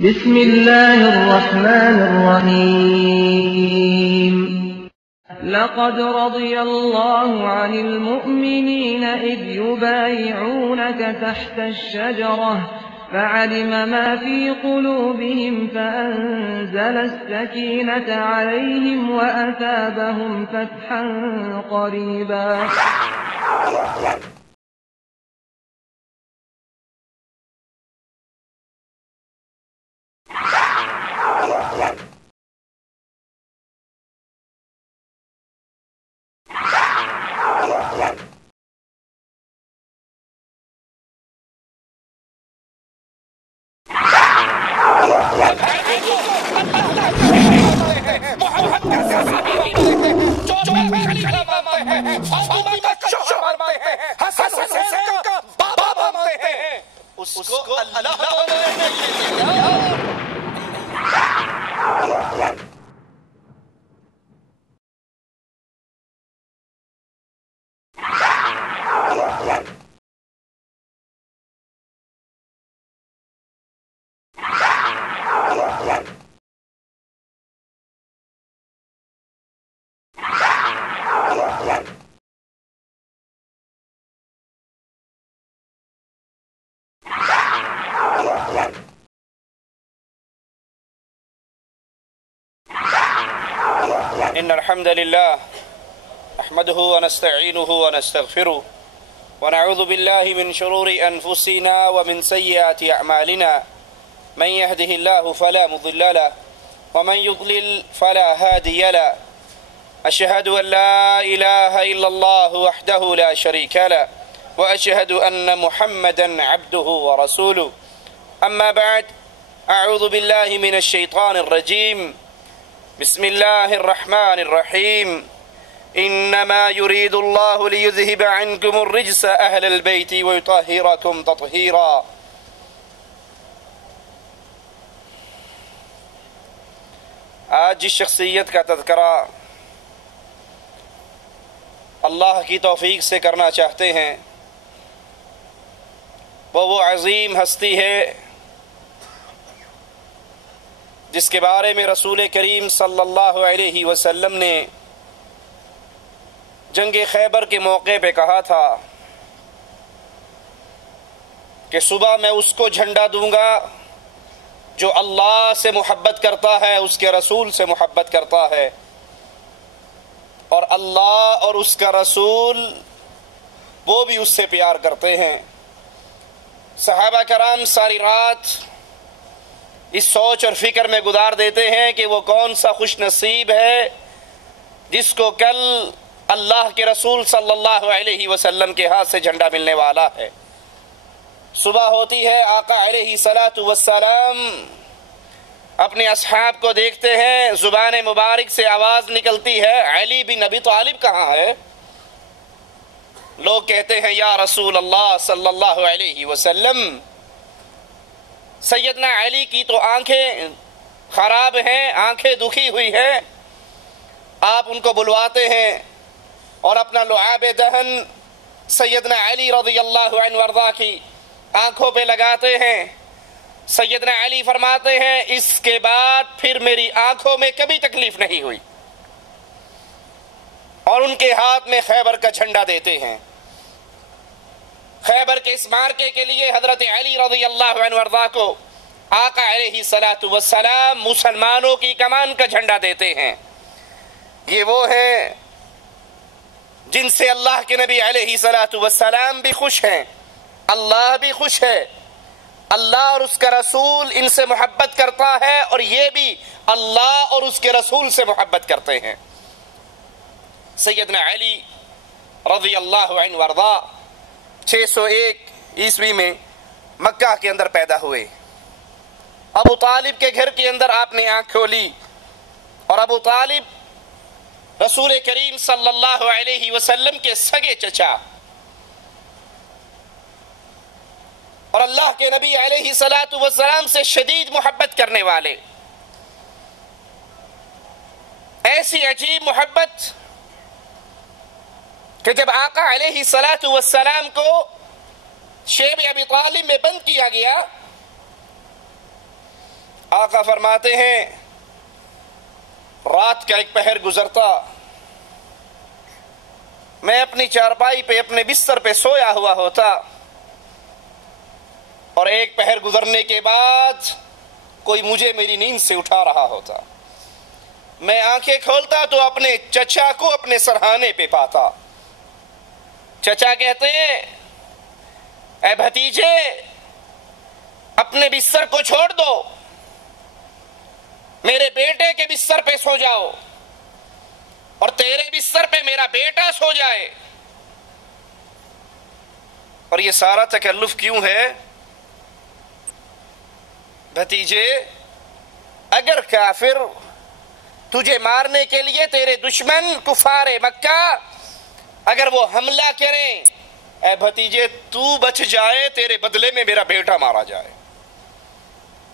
بسم الله الرحمن الرحيم لقد رضي الله عن المؤمنين إذ يبايعونك تحت الشجرة فعلم ما في قلوبهم فأنزل السكينة عليهم وأثابهم فتحا قريبا اس کو اللہ إن الحمد لله نحمده ونستعينه ونستغفره ونعوذ بالله من شرور أنفسنا ومن سيئات أعمالنا من يهده الله فلا مضل له ومن يضلل فلا هادي له أشهد أن لا إله إلا الله وحده لا شريك له وأشهد أن محمدا عبده ورسوله أما بعد أعوذ بالله من الشيطان الرجيم بسم الله الرحمن الرحيم إنما يريد الله ليذهب عنكم الرجس أهل البيت ويطهركم تطهيرا آج جس شخصیت کا تذکرہ اللہ کی توفیق سے کرنا چاہتے ہیں وہ عظیم ہستی ہے جس کے بارے میں رسول کریم صلی اللہ علیہ وسلم نے جنگ خیبر کے موقع پہ کہا تھا کہ صبح میں اس کو جھنڈا دوں گا جو اللہ سے محبت کرتا ہے، اس کے رسول سے محبت کرتا ہے، اور اللہ اور اس کا رسول وہ بھی اس سے پیار کرتے ہیں۔ صحابہ کرام ساری رات اس سوچ اور فکر میں گزار دیتے ہیں کہ وہ کون سا خوش نصیب ہے جس کو کل اللہ کے رسول صلی اللہ علیہ وسلم کے ہاتھ سے جھنڈا ملنے والا ہے۔ صبح ہوتی ہے، آقا علیہ الصلاۃ والسلام اپنے اصحاب کو دیکھتے ہیں، زبان مبارک سے آواز نکلتی ہے، علی بن ابی طالب کہاں ہے؟ لوگ کہتے ہیں یا رسول اللہ صلی اللہ علیہ وسلم، سیدنا علی کی تو آنکھیں خراب ہیں، آنکھیں دکھی ہوئی ہیں، آپ ان کو بلواتے ہیں اور اپنا لعاب دہن سیدنا علی رضی اللہ عنہ وارضا کی آنکھوں پہ لگاتے ہیں۔ سیدنا علی فرماتے ہیں اس کے بعد پھر میری آنکھوں میں کبھی تکلیف نہیں ہوئی، اور ان کے ہاتھ میں خیبر کا جھنڈا دیتے ہیں۔ خیبر کے اس مارکے کے لیے حضرت علی رضی اللہ عنہ وارضا کو آقا علیہ الصلاۃ والسلام مسلمانوں کی کمان کا جھنڈا دیتے ہیں۔ یہ وہ ہیں جن سے اللہ کے نبی علیہ الصلاۃ والسلام بھی خوش ہیں، اللہ بھی خوش ہے، اللہ اور اس کا رسول ان سے محبت کرتا ہے، اور یہ بھی اللہ اور اس کے رسول سے محبت کرتے ہیں۔ سیدنا علی رضی اللہ عنہ وارضا 601 عیسوی میں مکہ کے اندر پیدا ہوئے۔ ابو طالب کے گھر کے اندر آپ نے آنکھ کھولی، اور ابو طالب رسول کریم صلی اللہ علیہ وسلم کے سگے چچا اور اللہ کے نبی علیہ الصلاۃ والسلام سے شدید محبت کرنے والے، ایسی عجیب محبت کہ جب آقا علیہ الصلاۃ والسلام کو شیب ابی طالب میں بند کیا گیا آقا فرماتے ہیں رات کا ایک پہر گزرتا، میں اپنی چارپائی پہ اپنے بستر پہ سویا ہوا ہوتا، اور ایک پہر گزرنے کے بعد کوئی مجھے میری نیند سے اٹھا رہا ہوتا، میں آنکھیں کھولتا تو اپنے چچا کو اپنے سرہانے پہ پاتا۔ چچا کہتے ہیں اے بھتیجے اپنے بستر کو چھوڑ دو، میرے بیٹے کے بستر پہ سو جاؤ، اور تیرے بستر پہ میرا بیٹا سو جائے۔ اور یہ سارا تکلف کیوں ہے؟ بھتیجے اگر کافر تجھے مارنے کے لیے تیرے دشمن کفار مکہ اگر وہ حملہ کریں، اے بھتیجے تو بچ جائے، تیرے بدلے میں میرا بیٹا مارا جائے۔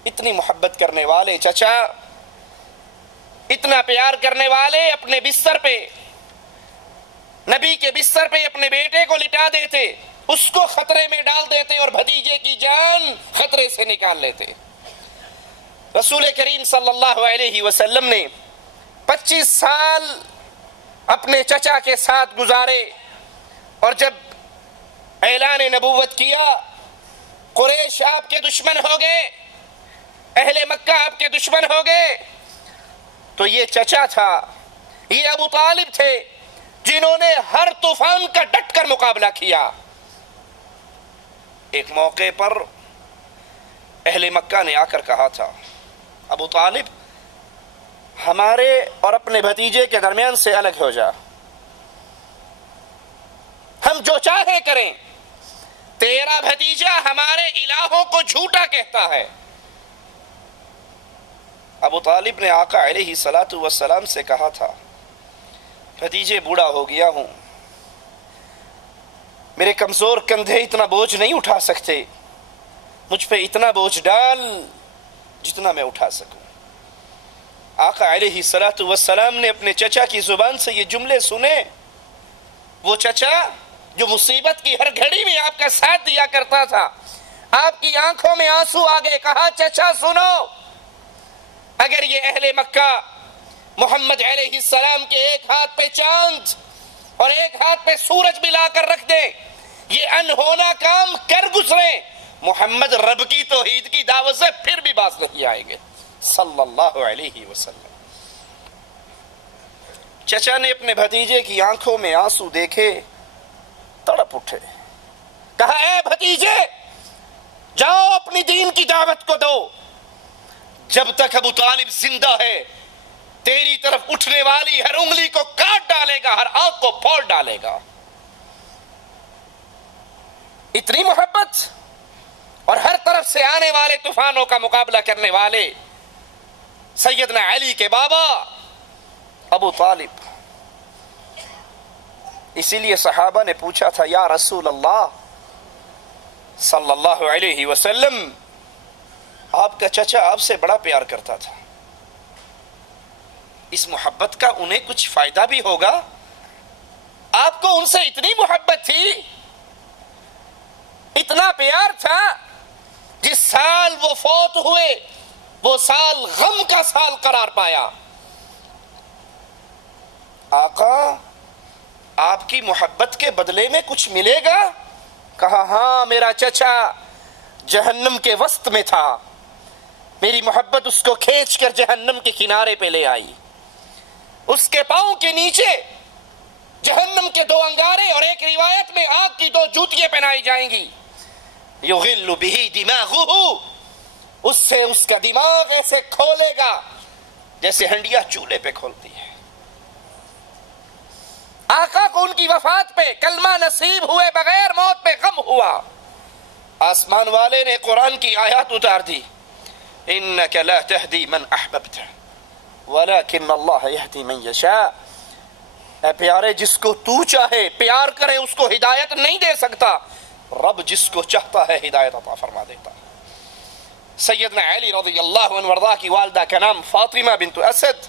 اتنی محبت کرنے والے چچا، اتنا پیار کرنے والے اپنے بستر پہ، نبی کے بستر پہ اپنے بیٹے کو لٹا دیتے، اس کو خطرے میں ڈال دیتے اور بھتیجے کی جان خطرے سے نکال لیتے۔ رسول کریم صلی اللہ علیہ وسلم نے 25 سال اپنے چچا کے ساتھ گزارے، اور جب اعلان نبوت کیا قریش آپ کے دشمن ہو گئے، اہل مکہ آپ کے دشمن ہو گئے، تو یہ چچا تھا، یہ ابو طالب تھے جنہوں نے ہر طوفان کا ڈٹ کر مقابلہ کیا۔ ایک موقع پر اہل مکہ نے آ کر کہا تھا ابو طالب ہمارے اور اپنے بھتیجے کے درمیان سے الگ ہو جا، ہم جو چاہے کریں، تیرا بھتیجا ہمارے الہوں کو جھوٹا کہتا ہے۔ ابو طالب نے آقا علیہ الصلاۃ والسلام سے کہا تھا بھتیجے بوڑھا ہو گیا ہوں، میرے کمزور کندھے اتنا بوجھ نہیں اٹھا سکتے، مجھ پہ اتنا بوجھ ڈال جتنا میں اٹھا سکوں۔ آقا علیہ الصلاۃ والسلام نے اپنے چچا کی زبان سے یہ جملے سنے، وہ چچا جو مصیبت کی ہر گھڑی میں آپ کا ساتھ دیا کرتا تھا، آپ کی آنکھوں میں آنسو آ گئے، کہا چچا سنو، اگر یہ اہل مکہ محمد علیہ السلام کے ایک ہاتھ پہ چاند اور ایک ہاتھ پہ سورج ملا کر رکھ دیں، یہ انہونا کام کر گزرے، محمد رب کی توحید کی دعوت سے پھر بھی باز نہیں آئیں گے صلی اللہ علیہ وسلم۔ چچا نے اپنے بھتیجے کی آنکھوں میں آنسو دیکھے، تڑپ اٹھے، کہا اے بھتیجے جاؤ اپنی دین کی دعوت کو دو، جب تک ابو طالب زندہ ہے تیری طرف اٹھنے والی ہر انگلی کو کاٹ ڈالے گا، ہر آنکھ کو پھوڑ ڈالے گا۔ اتنی محبت اور ہر طرف سے آنے والے طوفانوں کا مقابلہ کرنے والے سیدنا علی کے بابا ابو طالب۔ اسی لیے صحابہ نے پوچھا تھا یا رسول اللہ صلی اللہ علیہ وسلم آپ کا چچا آپ سے بڑا پیار کرتا تھا، اس محبت کا انہیں کچھ فائدہ بھی ہوگا؟ آپ کو ان سے اتنی محبت تھی، اتنا پیار تھا، جس سال وہ فوت ہوئے وہ سال غم کا سال قرار پایا۔ آقا آپ کی محبت کے بدلے میں کچھ ملے گا؟ کہا ہاں، میرا چچا جہنم کے وسط میں تھا، میری محبت اس کو کھینچ کر جہنم کے کنارے پہ لے آئی، اس کے پاؤں کے نیچے جہنم کے 2 انگارے اور ایک روایت میں آگ کی 2 جوتیاں پہنائی جائیں گی، یغل بہ دماغہ، اس سے اس کا دماغ ایسے کھولے گا جیسے ہنڈیا چولہے پہ کھولتی ہے۔ آقا کو ان کی وفات پہ کلمہ نصیب ہوئے بغیر موت پہ غم ہوا، آسمان والے نے قرآن کی آیات اتار دی، انک لا تہدی من احببت ولکن اللہ یہدی من یشاء، اے پیارے جس کو تو چاہے پیار کرے اس کو ہدایت نہیں دے سکتا، رب جس کو چاہتا ہے ہدایت عطا فرما دیتا۔ سیدنا علی رضی اللہ عنہ وارضاہ کی والدہ کا نام فاطمہ بنت اسد